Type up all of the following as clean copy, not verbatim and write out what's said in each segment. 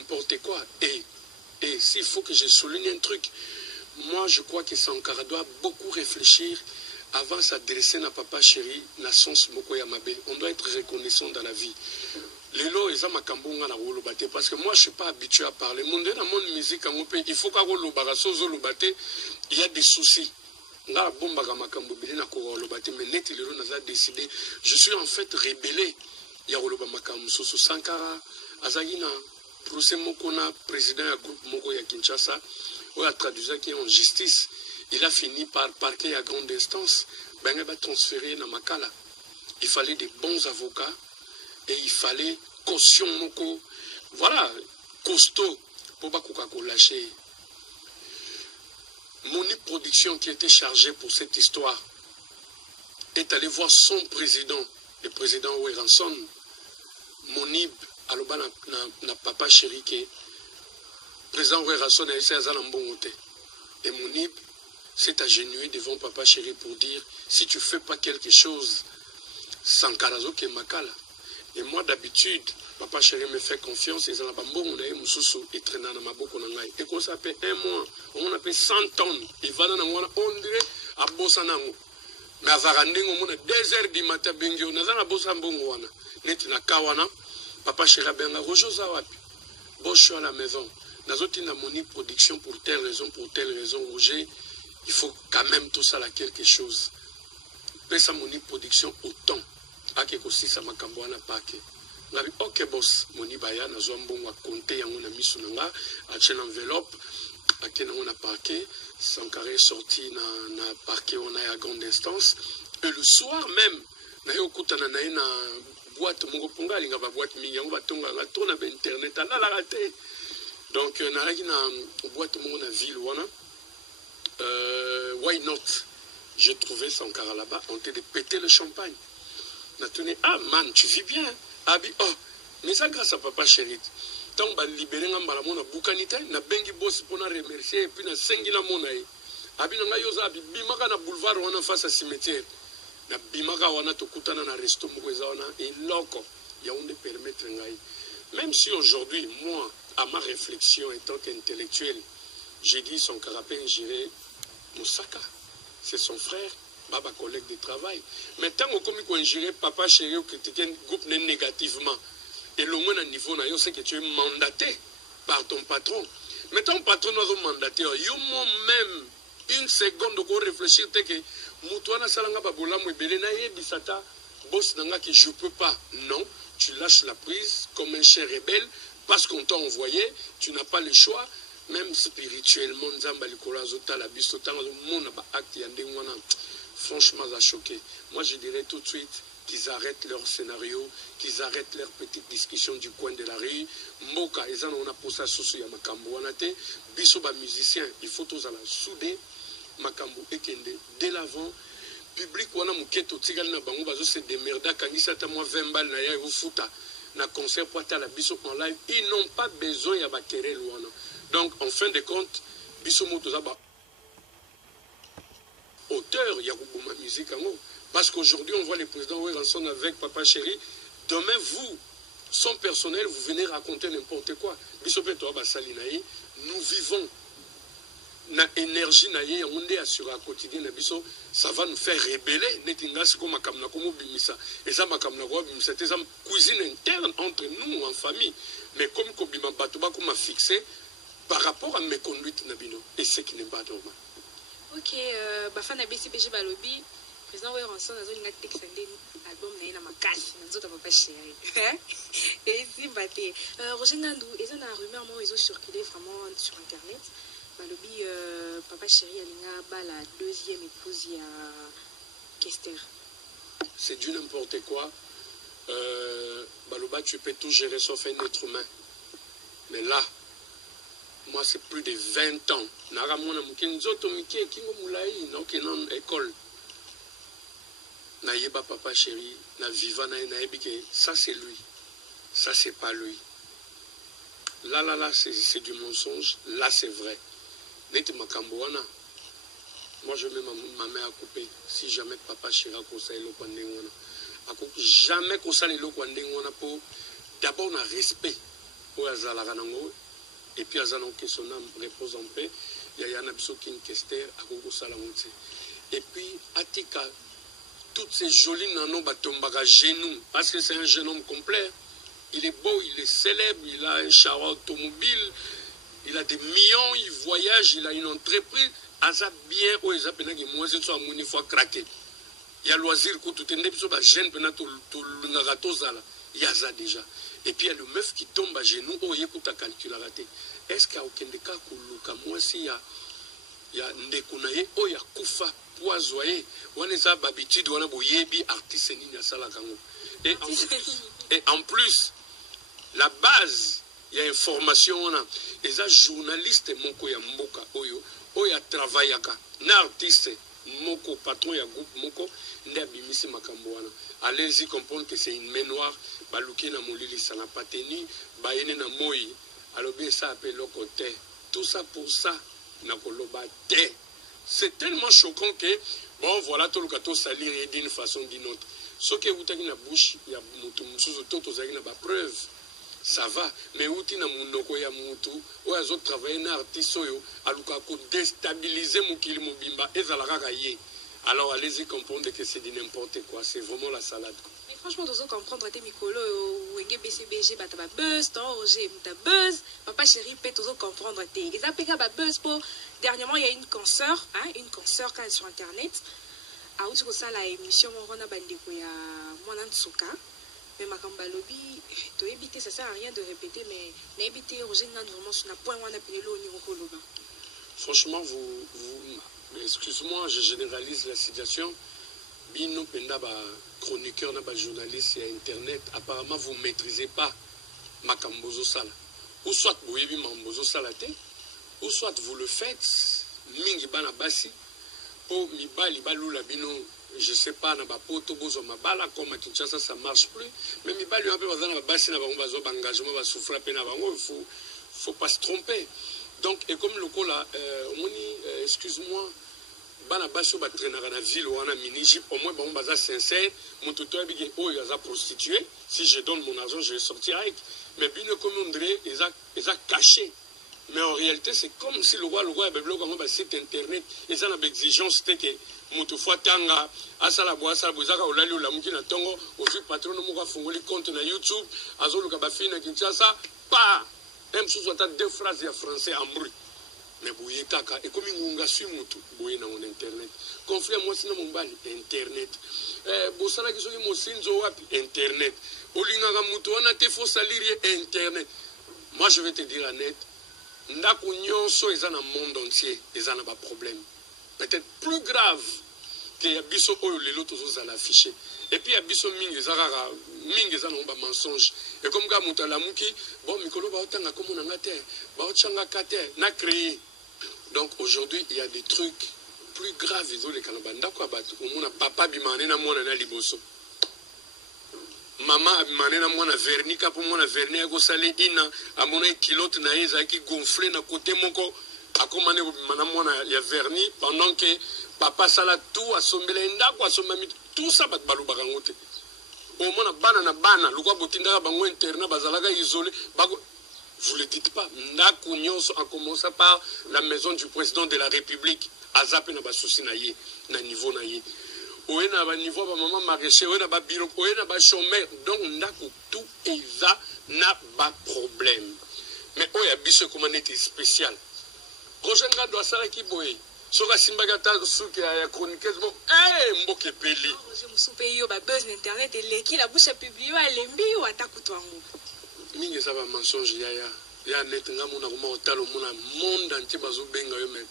n'importe quoi. Et s'il faut que je souligne un truc, moi je crois que Sankara doit beaucoup réfléchir avant de s'adresser à Papa Chéri, na sens moko ya mabe. On doit être reconnaissant dans la vie. Lelo eza makambo nga na kolobate parce que moi je suis pas habitué à parler. Monde na monde musique en pe il faut ka kolobaka sozo lobate, il y a des soucis. Nga bomba ka makambo bele na kolobate mais net lelo naza décidé, je suis en fait rebellé. Ya koloba makambo soso Sankara azaki na procès moko na président ya groupe moko ya Kinshasa ou a traduit qui en justice. Il a fini par parquer à grande instance, ben il va transférer na Makala. Il fallait des bons avocats et il fallait caution moko, voilà, costaud pour pas qu'on lâcher. Moni Production qui était chargée pour cette histoire est allé voir son président, le président Weranson, Monib aloba na Papa Chéri que président Weranson a essayé à Zalambongote. Et Monib s'est agenouillé devant Papa Chéri pour dire si tu fais pas quelque chose, Sankarazo ke Makala. Et moi d'habitude, Papa Chéri me fait confiance et ça et traîner dans ma bouche. Et quand ça fait un mois, on appelle 100 tonnes. Il va dans la on dirait à Bossanango. Mais à Varandingo, on a 2 heures du matin, on a dans Bossanango. Net na Kawana, Papa Chéri a bien Rojosa Wapi. Bocho à la maison. Dans autres, na Moni Production pour telle raison, Roger, il faut quand même tout ça là quelque chose. Pesa Moni Production autant. Ake kosi sa makambo wana pake. Ngabi ok boss Moni baya na zombo wa compter yango na misu nanga ache l'enveloppe ake na on a parqué Sankara est sorti na parqué on a à grande instance et le soir même na yo kutana na ina boîte moko ponga linga ba boîte mingi on va tonga na tona ba internet ala la raté. Donc na la na boîte moko na ville wana why not? J'ai trouvé Sankara là-bas, on était de péter le champagne. Ah man, tu vis bien. Abi, oh, mais ça grâce à Papa Chéri. Tant que libéré ngambala mona bukanita, na bengi boss pour na remercier et puis na sengi na mona. Abi na yoza abi bimaka na boulevard wana face à cimetière. Na bimaka wana tokutana na resto moko eza wana et loko ya on de permettre ngai. Même si aujourd'hui moi à ma réflexion en tant qu'intellectuel, j'ai dit son carapé ingéré Moussaka. C'est son frère. Baba collègue de travail. Mais tant qu'on ingéré Papa Chéri ou critiquer un groupe négativement, et le moins à niveau, c'est que tu es mandaté par ton patron. Mais ton patron n'a mandaté, il même une seconde de réfléchir, que Moutouana Salanga Baboula Mouébélé Naye Bissata, boss Nanga que je ne peux pas. Non, tu lâches la prise comme un chien rebelle parce qu'on t'a envoyé, tu n'as pas le choix. Même spirituellement, franchement, ça a choqué. Moi, je dirais tout de suite qu'ils arrêtent leur scénario, qu'ils arrêtent leur petite discussion du coin de la rue. Moka, ils en ont posé sous Yamakambo. Biso ba musicien, il faut tous aller souder Makambo et Kende. Dès l'avant, public, wana muketo tigal na bango bazo se démerda kangisa ta moi 20 balles na ya vous fouta na concert pour la biso en live. Ils n'ont pas besoin ya ba querer wana. Donc, en fin de compte, biso moto zaba auteur, il y a beaucoup de musique. Parce qu'aujourd'hui, on voit les présidents Weranson avec Papa Chéri. Demain, vous, son personnel, vous venez raconter n'importe quoi. Nous vivons na énergie na ye on est assuré à quotidien na biso ça va nous faire rebeller netinga siko makamna komo bimisa et ça makamna ko bimisa c'est une cuisine interne entre nous en famille mais comme ko bima bato ba ko ma fixé par rapport à mes conduites na bino et ce qui n'est pas normal. Ok, bafana BCPG balobi président Weranson azolinga texande album na ina makasi nzoto Papa Chéri. Et si baté Roger Nandou eza na rumeur mo ezo circuler vraiment sur internet. Balobi Papa Chéri alinga ba la deuxième épouse ya Kester. C'est du n'importe quoi. Baloba tu peux tout gérer sauf un être humain. Mais là moi, c'est plus de 20 ans. Naramona Mukenzoto Mike, Kingo Moulaï, non école. Naïba Papa Chéri, na viva naïbike, ça c'est lui. Ça c'est pas lui. Là, c'est du mensonge. Là, c'est vrai. Neti Makambouana. Moi, je mets ma main à couper. Si jamais Papa Chéri a conseillé le Kwandengwana. Jamais conseillé le Kwandengwana pour d'abord un respect azalaka nango et puis azana que son âme repose en paix ya yana biso kin kester akoko sala ngotse et puis atika toutes ces jolies nanos batombaka genoux parce que c'est un jeune homme complet. Il est beau, il est célèbre, il a un char automobile, il a des millions, il voyage, il a une entreprise. Aza bien, ou eza pena ki moi c'est soit moni fois craqué. Il y a loisir ko tout ende biso ba jeune pena to ngarato zala. Il y a ça déjà. Et puis il y a le meuf qui tombe à genoux, oh yekuta calcul raté. Est-ce qu'il y a aucun cas kuluka moi si il y a ndekunaye oh ya kufa poisoyer. On est ça habitude on a boyebi artiste ni na sala kango. Et en plus la base il y a information on a les journalistes moko ya mboka oyo oya travaillaka na artiste moko patron ya groupe moko nde abimisi makambo wana. Allez-y comprendre que c'est une main noire baluki na molili ça n'a pas tenu bayene na moi alors bien ça appelle le côté tout ça pour ça na koloba te. C'est tellement choquant que bon voilà tout le gâteau salir d'une façon d'une autre ce que vous avez na bouche il y a mutu musuzu toto zaki na ba preuve ça va mais outi na munoko ya mutu o azo travailler na artiste oyo aluka ko déstabiliser mukili mobimba ezalaka kaye. Alors allez-y comprendre que c'est de n'importe quoi, c'est vraiment la salade. Mais franchement, tu dois comprendre que Mikolo ou BCBG bata ba buzz, tant Roger muta buzz, papa chéri peut tu dois comprendre que ils appellent ba buzz pour dernièrement il y a une consoeur quand elle est sur internet a outi ko ça la émission mon rona bandeko ya mwana Tsuka mais makamba lobby to éviter ça sert à rien de répéter mais n'éviter Roger n'a vraiment sur na point wana pinelo ni ko loba. Franchement vous excuse-moi, je généralise la situation. Bino penda ba chroniqueur na ba journaliste et internet apparemment vous maîtrisez pas makambozo sala. Ou soit vous yebi mambozo salate ou soit vous le faites mingi bana basi po mibali balula bino je sais pas na ba poto bozo mabala comme à Kinshasa ça marche plus mais mibali un peu bazana ba basi na ba bazo engagement ba souffrir pe na bango faut pas se tromper. Donc, et comme le coup là, excuse-moi, bana baso ba traîner na ville ou en mini au moins bon baza sincère, mon tuto est bien oh il a prostitué, si je donne mon argent je vais sortir avec. Mais bien comme on dirait, ils a caché. Mais en réalité c'est comme si le roi avait bloqué un site internet, ils ont l'exigence c'était que mon fois tanga asala boisa bozaka olali la muki na tongo, aussi patron no mo fungoli compte na YouTube, azoluka ba fina Kinshasa, pas même si vous avez deux phrases en français en bruit. Mais vous avez et comme vous avez vous avez sur internet. Conflit moi c'est mon bal internet. Vous savez que vous avez internet. Vous avez salir internet. Moi je vais te dire la net. Ndako nyonso eza na monde entier, eza na ba problème. Peut-être plus grave que ya biso oyo lelo tozo la afficher. Et puis ya biso mingi eza na ba mensonge. Et comme ga mutala muki, bon mikolo ba otanga comme on ngate, ba ochanga kate na créer. Donc aujourd'hui, il y a des trucs plus graves ils ont les kanabanda kwa batu. Omona papa bimane na mwana na liboso. Maman abimane na mwana verni ka pour mwana verni ko sale ina amona kilote na yeza ki gonfler na côté moko akomane bimana mwana ya verni pendant que papa sala tout asombela ndako asomami tout ça bat balubaka ngote. Omona bana na bana lokwa botinda bango internet bazalaka isolé bago. Vous ne le dites pas. Ndako nyonso en commençant par la maison du président de la République azape na ba souci na ye na niveau na ye. Oye na ba niveau ba maman maraîcher, oye na ba bureau, oye na ba chômeur. Donc ndako tout eza na ba problème. Mais oye biso comment était spécial. Rojenga doit sala ki boye. Soka simbaga ta suki ya chroniqueuse bon mboke peli. Je me soupe yo ba buzz internet et leki la bouche publié wa lembi ou atakutwango. Mingi ça va mensonge ya net nga mona kuma otalo mona monde entier bazo benga yo mais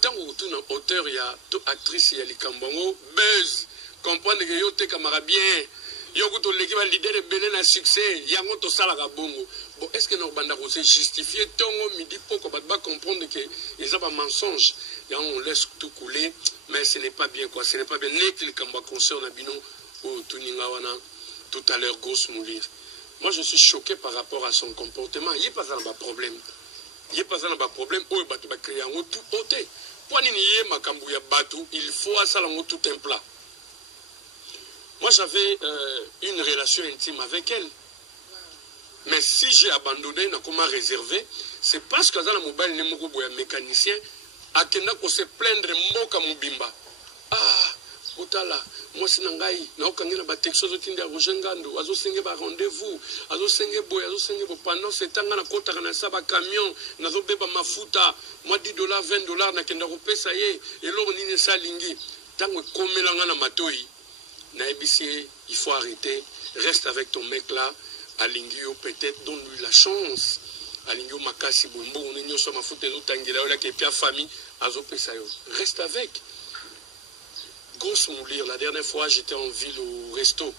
tango tuna auteur ya to actrice ya likambongo buzz comprendre que yo te camara bien yo kuto leki ba leader belé na succès yango to sala ka bongo bon est-ce que no banda ko se justifier tongo midi poko ba comprendre que ils ont pas mensonge et on laisse tout couler mais ce n'est pas bien quoi ce n'est pas bien net likamba concerne bino o tuninga wana tout à l'heure grosse moulir. Moi, je suis choqué par rapport à son comportement. Il n'y a pas un problème. Il n'y a pas un problème. Oh, il va créer un tout ôté. Il faut à ça tout un plat. Moi, j'avais une relation intime avec elle. Mais si j'ai abandonné, na comment réservé, c'est parce que dans la mobile ne moko boya mécanicien akenda ko se plaindre mboka mobimba. Ah, otala, moi sinangai, na okangena ba texto zo tinda rojengando, azo senge ba rendez-vous, azo senge bo pendant ce temps na kota na sa ba camion, na zo beba mafuta, moi $10, $20 na kenda ko pesa ye, eloko nini sa lingi. Tango komelanga na matoi, na ebisi, il faut arrêter, reste avec ton mec là. Alingio peut-être donne-lui la chance. Alingio makasi bombo on est nyonso mafuta zo tangela ola ke pia famille azo pesa yo. Reste avec. Grosse moulir la dernière fois j'étais en ville au resto.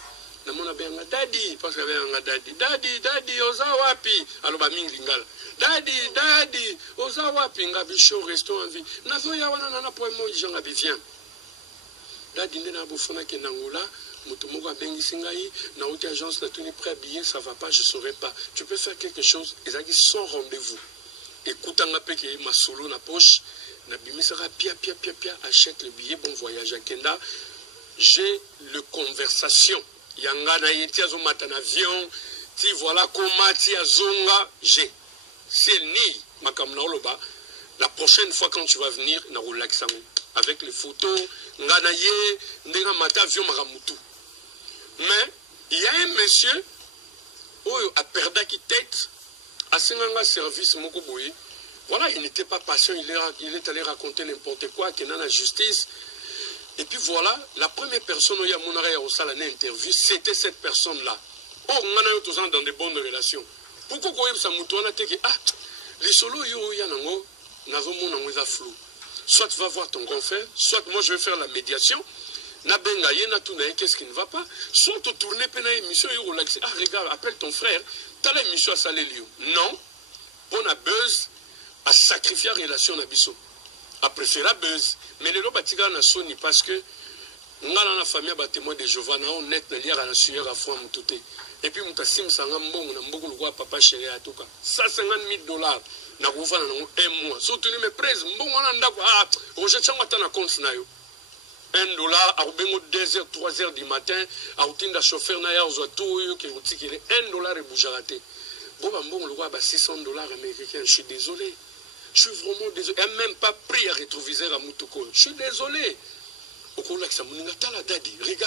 Na mona benga daddy parce que benga daddy oza wapi aloba mingi lingala. Daddy oza wapi ngabi show resto en ville. Na zo ya wana na po mo janga bi vient. Daddy ndena bofona ke nangola. Mutumogo abengisi ngai na haute agence na tuni prêt habillé ça va pas je saurais pas tu peux faire quelque chose ezaki sans rendez-vous écoutanga peke ma solo na poche na bimisaka pia achète le billet bon voyage à Kenda j'ai le conversation yanga na yeti azomata na avion ti voilà comment ti azonga j'ai c'est ni makamna oloba la prochaine fois quand tu vas venir na relaxango avec les photos ngana ye ndenga mata avion maramutu. Mais il y a un monsieur qui a perdu la tête à un service Mokoboye. Voilà, il n'était pas patient, il est allé raconter n'importe quoi, qu'il est dans la justice. Et puis voilà, la première personne où il y a mon arrêt au salon interview, c'était cette personne-là. Oh, on a tous dans de bonnes relations. Pourquoi ça m'a dit ah, les solos, il y a un flou. Soit tu vas voir ton grand frère, soit moi je vais faire la médiation. Qu'est-ce qui ne va pas? Soit tu tournes pena émission et relaxer. Ah, regarde, appelle ton frère. T'as l'émission à Salélio. Non. On a buzz à sacrifier la relation à Bisso. À préférer la buzz. Mais les lois batiga na soni parce que on a la famille à témoin de Giovanna, on est lié à la sueur à foi moutoute. Et puis on t'a sim sangam bon, on a beaucoup le papa chéri à tout cas. $150,000. Na gouverne un mois. Surtout mes prises, bon on a ndako ah, on jette ça maintenant compte na yo. $1, à 2 heures, 3 heures du matin, à un chauffeur n'a tout qui est $1 et bouge raté. Bon, le roi, $600 américains, je suis désolé. Je suis vraiment désolé. Elle n'a même pas pris à rétroviseur à Moutouko. Je suis désolé. Au cours de la